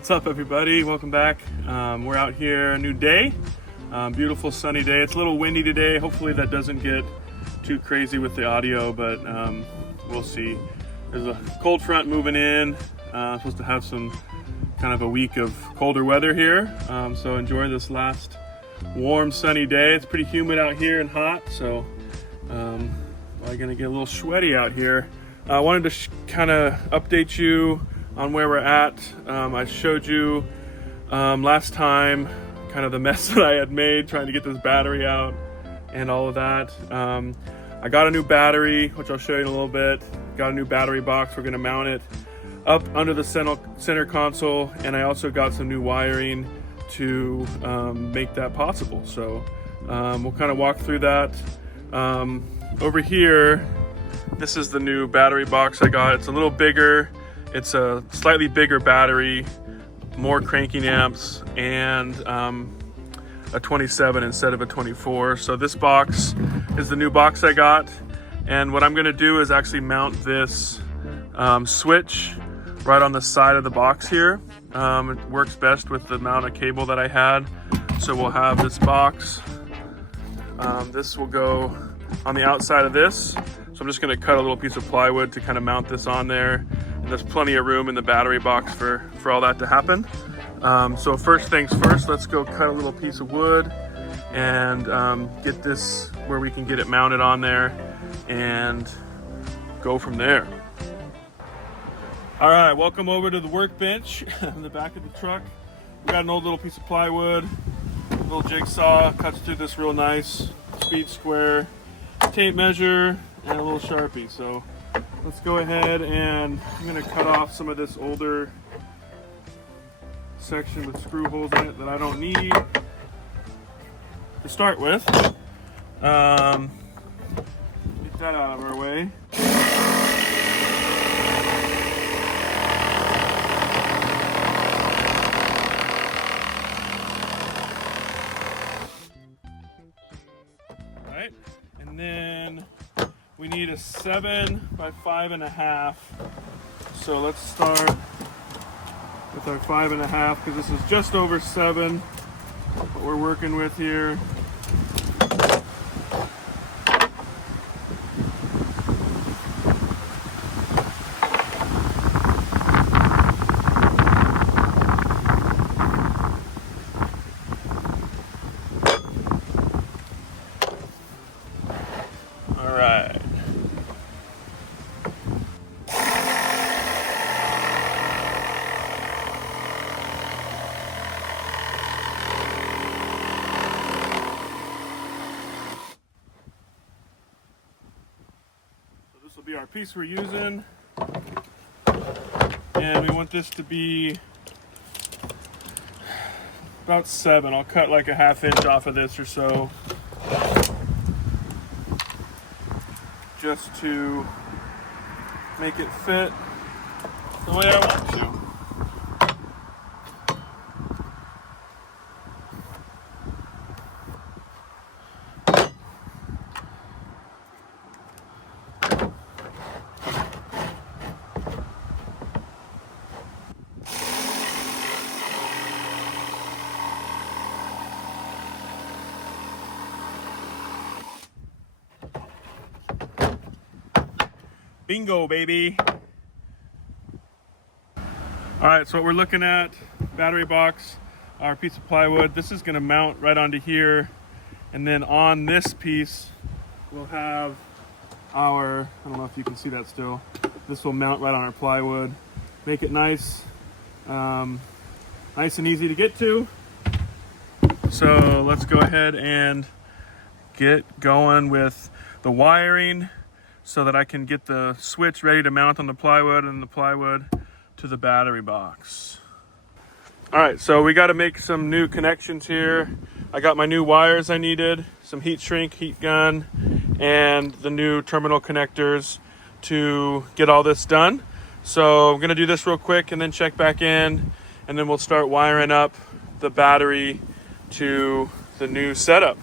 What's up, everybody? Welcome back. We're out here, a new day, beautiful sunny day. It's a little windy today. Hopefully that doesn't get too crazy with the audio, but we'll see. There's a cold front moving in. Supposed to have some kind of a week of colder weather here, so enjoy this last warm sunny day. It's pretty humid out here and hot, so probably gonna get a little sweaty out here. I wanted to kind of update you on where we're at. I showed you last time kind of the mess that I had made trying to get this battery out and all of that. I got a new battery, which I'll show you in a little bit. Got a new battery box. We're gonna mount it up under the center console, and I also got some new wiring to make that possible. So we'll kind of walk through that. Over here, this is the new battery box I got. It's a little bigger. It's a slightly bigger battery, more cranking amps, and a 27 instead of a 24. So this box is the new box I got. And what I'm gonna do is actually mount this switch right on the side of the box here. It works best with the amount of cable that I had. So we'll have this box. This will go on the outside of this. So I'm just gonna cut a little piece of plywood to kind of mount this on there. And there's plenty of room in the battery box for all that to happen. So first things first, let's go cut a little piece of wood and get this where we can get it mounted on there and go from there. All right, welcome over to the workbench in the back of the truck. We got an old little piece of plywood, a little jigsaw, cuts through this real nice, speed square, tape measure, and a little Sharpie. So let's go ahead, and I'm gonna cut off some of this older section with screw holes in it that I don't need to start with. Get that out of our way. All right, and then we need a 7 by 5.5. So let's start with our 5.5, because this is just over 7, what we're working with here. All right. This will be our piece we're using, and we want this to be about 7. I'll cut like a 1/2 inch off of this or so, just to make it fit the way I want to. Bingo, baby. All right, so what we're looking at, battery box, our piece of plywood. This is gonna mount right onto here. And then on this piece, we'll have our, I don't know if you can see that still. This will mount right on our plywood. Make it nice, nice and easy to get to. So let's go ahead and get going with the wiring, so that I can get the switch ready to mount on the plywood and the plywood to the battery box. All right, so we got to make some new connections here. I got my new wires I needed, some heat shrink, heat gun, and the new terminal connectors to get all this done. So I'm gonna do this real quick and then check back in, and then we'll start wiring up the battery to the new setup.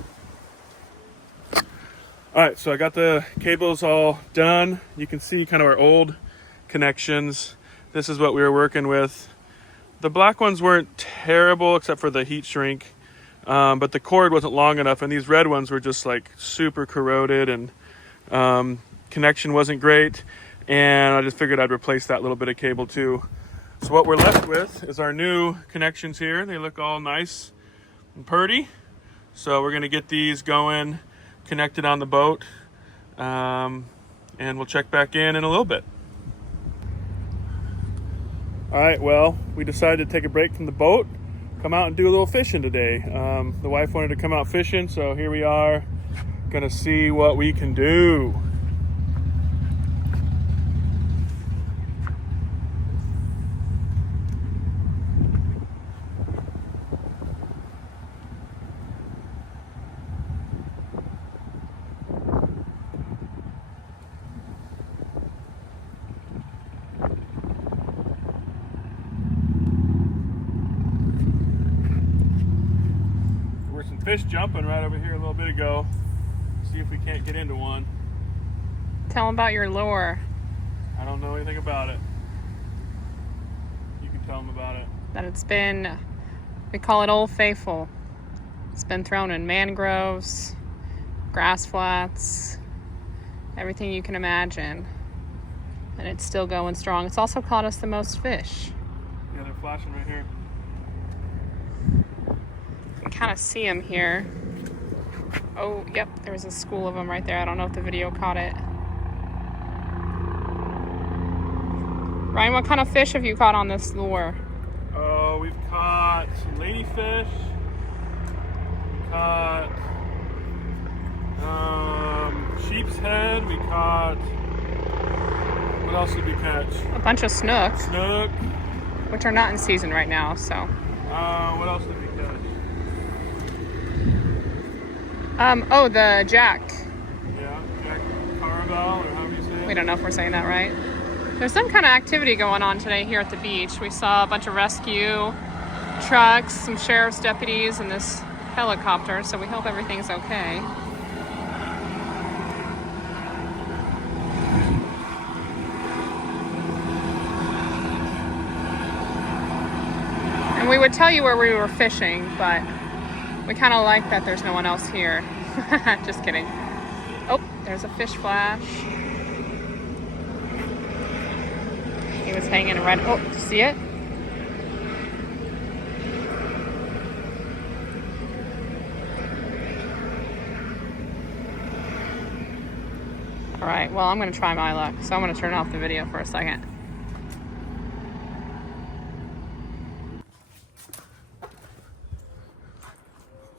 All right, so I got the cables all done. You can see kind of our old connections. This is what we were working with The black ones weren't terrible except for the heat shrink, but the cord wasn't long enough, and these red ones were just like super corroded, and connection wasn't great, and I just figured I'd replace that little bit of cable too. So what we're left with is our new connections here. They look all nice and purty. So we're gonna get these going, connected on the boat, and we'll check back in a little bit. All right, well, we decided to take a break from the boat, come out and do a little fishing today. The wife wanted to come out fishing, so here we are, gonna see what we can do. Fish jumping right over here a little bit ago. See if we can't get into one. Tell them about your lure. I don't know anything about it. You can tell them about it. That it's been, we call it Old Faithful. It's been thrown in mangroves, grass flats, everything you can imagine. And it's still going strong. It's also caught us the most fish. Yeah, they're flashing right here. You can kind of see them here. Oh, yep, there's a school of them right there. I don't know if the video caught it. Ryan, what kind of fish have you caught on this lure? Oh, we've caught ladyfish. We caught sheep's head. We caught, what else did we catch? A bunch of snook. Snook. Which are not in season right now, so. What else did we catch? Oh, the jack. Yeah, Jack Carabel, or however you say it. We don't know if we're saying that right. There's some kind of activity going on today here at the beach. We saw a bunch of rescue trucks, some sheriff's deputies, and this helicopter, so we hope everything's okay. And we would tell you where we were fishing, but we kind of like that there's no one else here. Just kidding. Oh, there's a fish flash. He was hanging right. Oh, see it? All right, well, I'm going to try my luck. So I'm going to turn off the video for a second.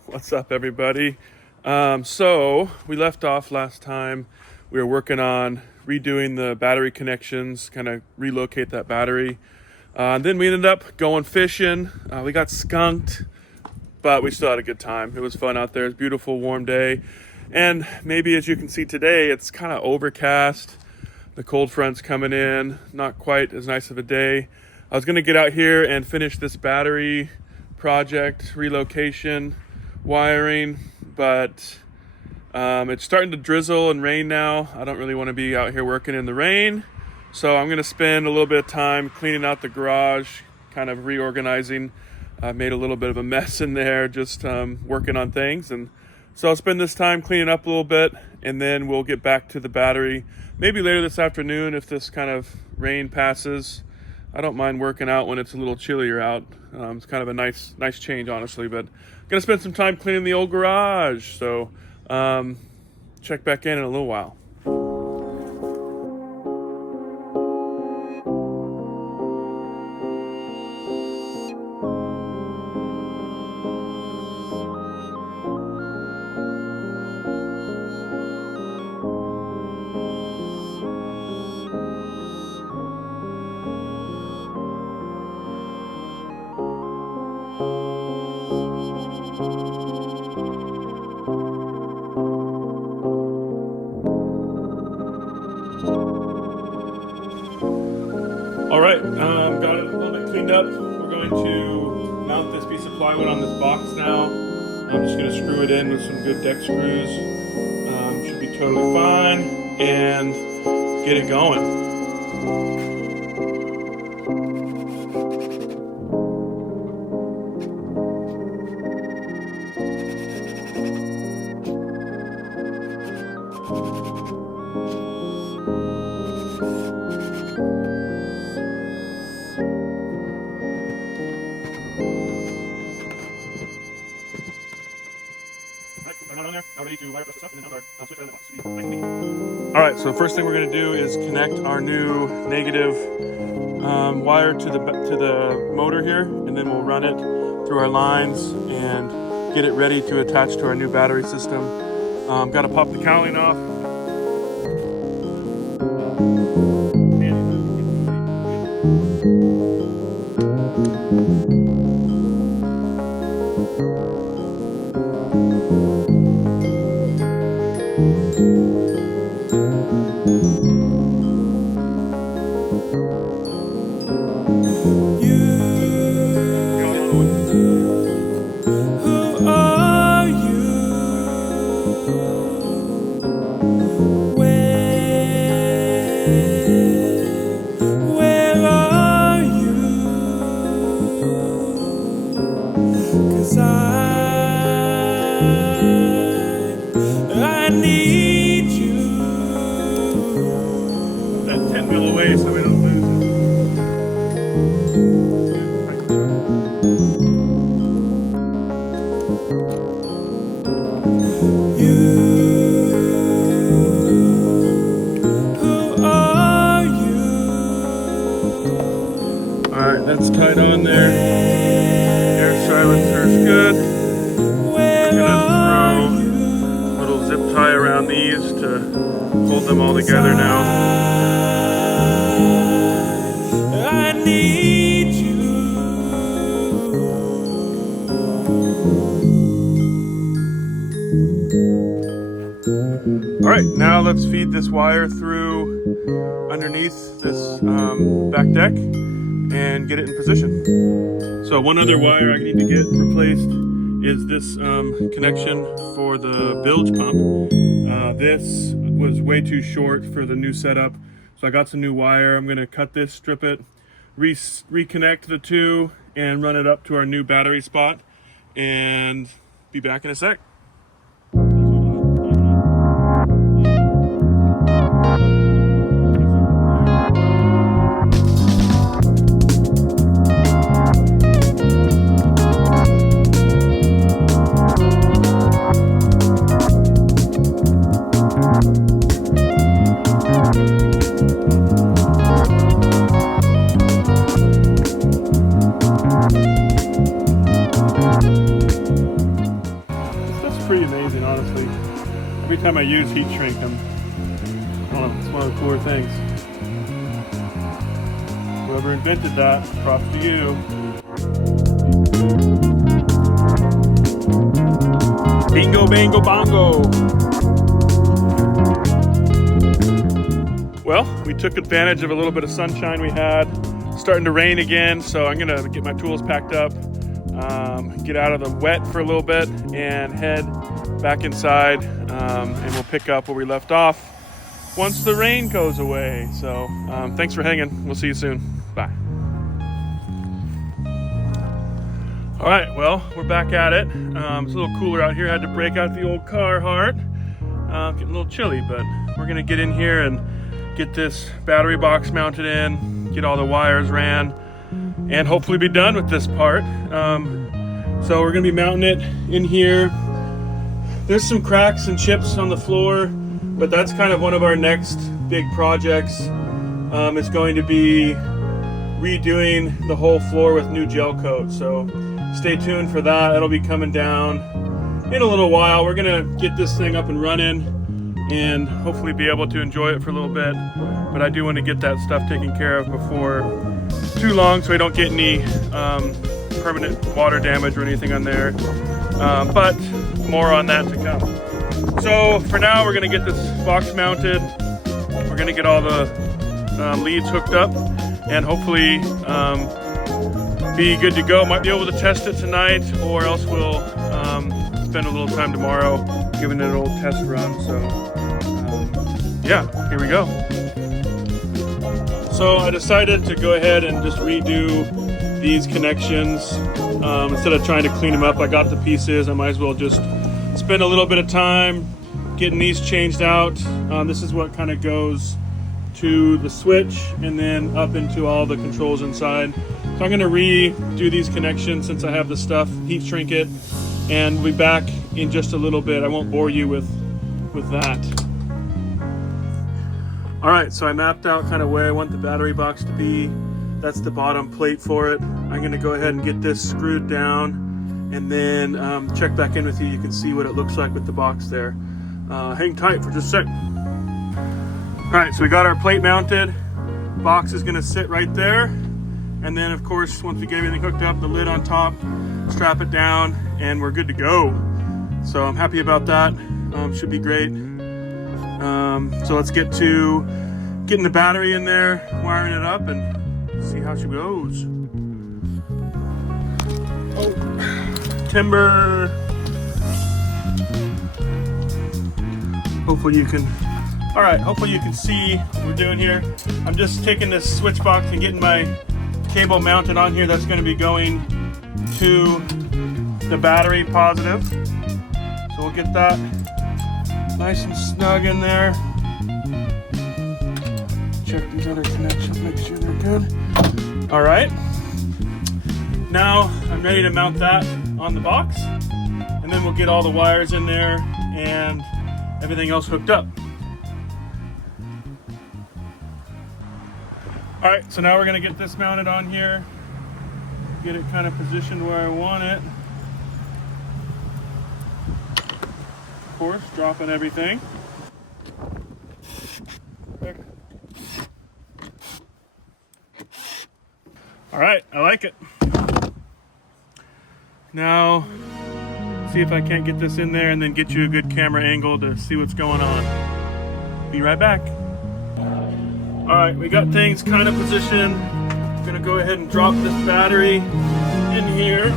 What's up, everybody? So we left off last time. We were working on redoing the battery connections, kind of relocate that battery. And then we ended up going fishing. We got skunked, but we still had a good time. It was fun out there. It's a beautiful, warm day. And maybe as you can see today, it's kind of overcast. The cold front's coming in, not quite as nice of a day. I was gonna get out here and finish this battery project, relocation, wiring, but it's starting to drizzle and rain now. I don't really want to be out here working in the rain, so I'm going to spend a little bit of time cleaning out the garage, kind of reorganizing. I made a little bit of a mess in there, just working on things, and so I'll spend this time cleaning up a little bit, and then we'll get back to the battery maybe later this afternoon if this kind of rain passes. I don't mind working out when it's a little chillier out. It's kind of a nice change, honestly, but I'm gonna spend some time cleaning the old garage. So check back in a little while. All right, got it a little bit cleaned up. We're going to mount this piece of plywood on this box now. I'm just going to screw it in with some good deck screws. Should be totally fine, and get it going. ready to wire this up and then our switch right on the box. All right, so first thing we're going to do is connect our new negative wire to the motor here, and then we'll run it through our lines and get it ready to attach to our new battery system. Got to pop the cowling off. I need you. That 10 mil away so we don't lose Who are you? Alright, that's tight on there. Air silencer's good. Zip tie around these to hold them all together now. I need you. All right, now let's feed this wire through underneath this back deck and get it in position. So one other wire I need to get replaced is this connection for the bilge pump. This was way too short for the new setup, so I got some new wire. I'm gonna cut this, strip it, reconnect the two, and run it up to our new battery spot, and be back in a sec. Pretty amazing, honestly. Every time I use heat shrink, I don't know, it's one of the cooler things. Whoever invented that, props to you. Bingo, bango, bongo. Well, we took advantage of a little bit of sunshine we had. It's starting to rain again, so I'm gonna get my tools packed up, get out of the wet for a little bit, and head back inside, and we'll pick up where we left off once the rain goes away. So thanks for hanging. We'll see you soon. Bye. All right, well, we're back at it. It's a little cooler out here. I had to break out the old Carhartt. Getting a little chilly, but we're gonna get in here and get this battery box mounted in, get all the wires ran, and hopefully be done with this part. So we're gonna be mounting it in here. There's some cracks and chips on the floor, but that's kind of one of our next big projects. It's going to be redoing the whole floor with new gel coat. So stay tuned for that. That'll be coming down in a little while. We're gonna get this thing up and running and hopefully be able to enjoy it for a little bit. But I do want to get that stuff taken care of before too long so we don't get any permanent water damage or anything on there. But more on that to come. So for now, we're gonna get this box mounted. We're gonna get all the leads hooked up and hopefully be good to go. Might be able to test it tonight, or else we'll spend a little time tomorrow giving it an old test run. So yeah, here we go. So I decided to go ahead and just redo these connections. Instead of trying to clean them up, I got the pieces. I might as well just spend a little bit of time getting these changed out. This is what kind of goes to the switch and then up into all the controls inside. So I'm going to redo these connections since I have the stuff, heat shrink it, and we'll be back in just a little bit. I won't bore you with that. All right, so I mapped out kind of where I want the battery box to be. That's the bottom plate for it. I'm gonna go ahead and get this screwed down and then check back in with you. You can see what it looks like with the box there. Hang tight for just a sec. All right, so we got our plate mounted. Box is gonna sit right there. And then of course, once we get everything hooked up, the lid on top, strap it down, and we're good to go. So I'm happy about that. Should be great. So let's get to getting the battery in there, wiring it up, and see how she goes. Oh, timber. Hopefully you can. All right, hopefully you can see what we're doing here. I'm just taking this switch box and getting my cable mounted on here. That's going to be going to the battery positive. So we'll get that nice and snug in there. Check these other connections, make sure they're good. All right. Now I'm ready to mount that on the box, and then we'll get all the wires in there and everything else hooked up. All right, so now we're gonna get this mounted on here, get it kind of positioned where I want it. Of course, dropping everything. All right, I like it. Now, see if I can't get this in there and then get you a good camera angle to see what's going on. Be right back. All right, we got things kind of positioned. I'm gonna go ahead and drop this battery in here.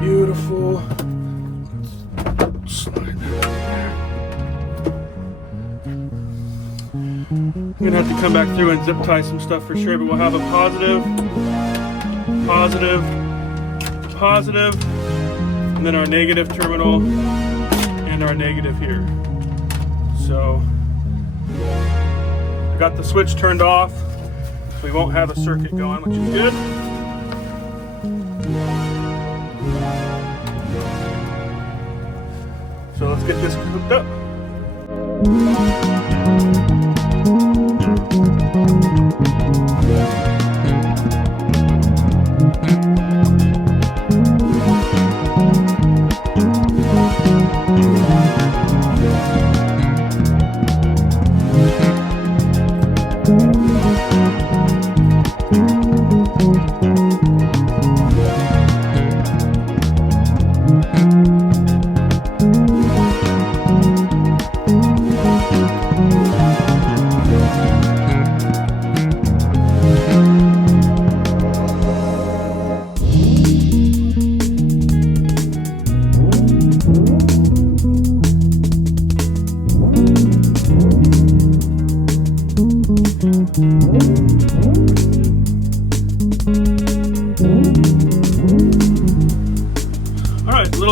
Beautiful. Slide that in there. I'm gonna have to come back through and zip tie some stuff for sure, but we'll have a positive, positive, positive, and then our negative terminal and our negative here. So I got the switch turned off, so we won't have a circuit going, which is good. So let's get this hooked up.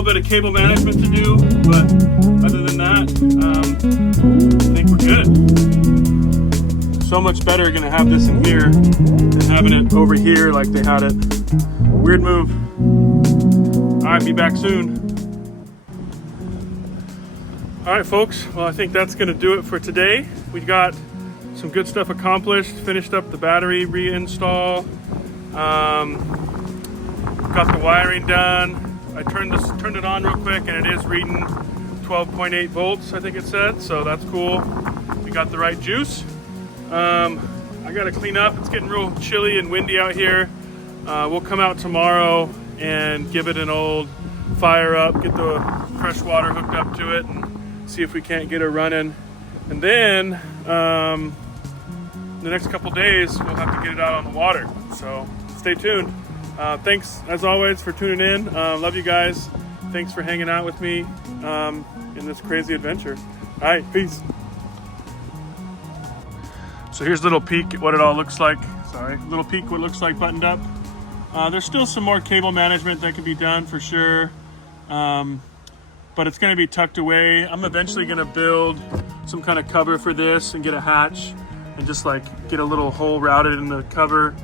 Bit of cable management to do, but other than that, I think we're good. So much better gonna have this in here than having it over here like they had it. Weird move. All right, be back soon. All right, folks. Well, I think that's gonna do it for today. We got some good stuff accomplished. Finished up the battery reinstall. Got the wiring done. I turned it on real quick, and it is reading 12.8 volts, I think it said, so that's cool. We got the right juice. I gotta clean up. It's getting real chilly and windy out here. We'll come out tomorrow and give it an old fire up, get the fresh water hooked up to it, and see if we can't get it running. And then the next couple days, we'll have to get it out on the water. So stay tuned. Thanks, as always, for tuning in. Love you guys. Thanks for hanging out with me in this crazy adventure. All right, peace. So here's a little peek at what it all looks like. Sorry, little peek what it looks like buttoned up. There's still some more cable management that can be done for sure, but it's going to be tucked away. I'm eventually going to build some kind of cover for this and get a hatch and just like get a little hole routed in the cover.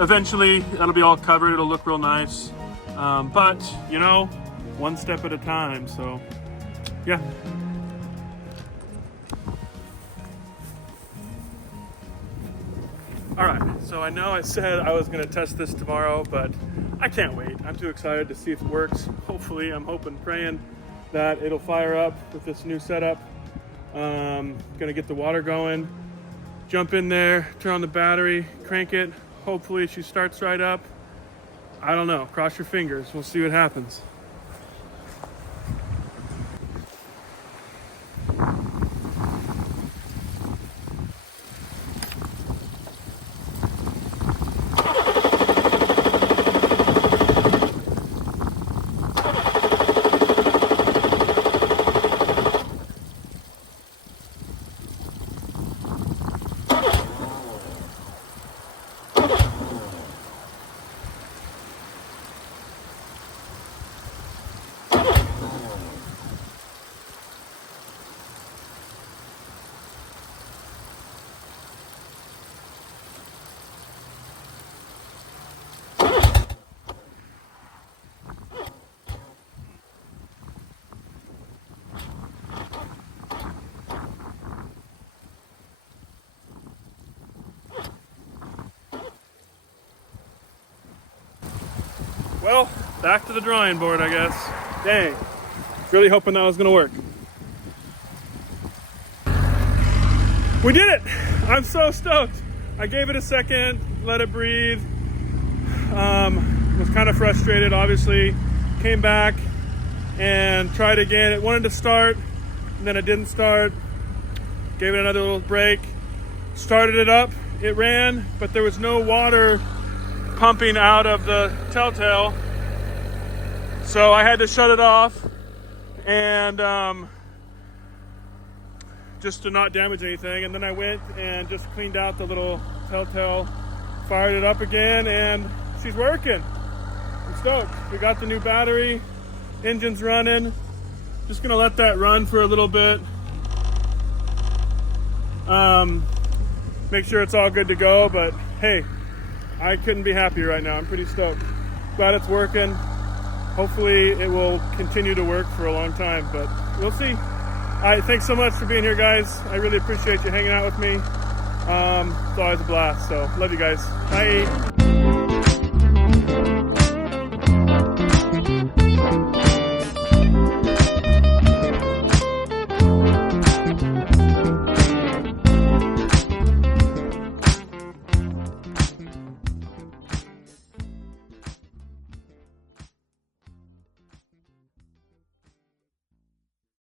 eventually that'll be all covered. It'll look real nice. But you know, one step at a time. So yeah. All right, so I know I said I was gonna test this tomorrow, but I can't wait. I'm too excited to see if it works. Hopefully, I'm hoping, praying that it'll fire up with this new setup. Gonna get the water going, jump in there, turn on the battery, crank it. Hopefully she starts right up. I don't know, cross your fingers. We'll see what happens. Well, back to the drawing board, I guess. Dang, really hoping that was gonna work. We did it! I'm so stoked. I gave it a second, let it breathe. Was kind of frustrated, obviously. Came back and tried again. It wanted to start, and then it didn't start. Gave it another little break. Started it up, it ran, but there was no water pumping out of the telltale, so I had to shut it off and just to not damage anything. And then I went and just cleaned out the little telltale, fired it up again, and she's working. I'm stoked. We got the new battery, engine's running. Just gonna let that run for a little bit, make sure it's all good to go. But hey, I couldn't be happier right now. I'm pretty stoked. Glad it's working. Hopefully it will continue to work for a long time, but we'll see. All right, thanks so much for being here, guys. I really appreciate you hanging out with me. It's always a blast, so love you guys. Bye.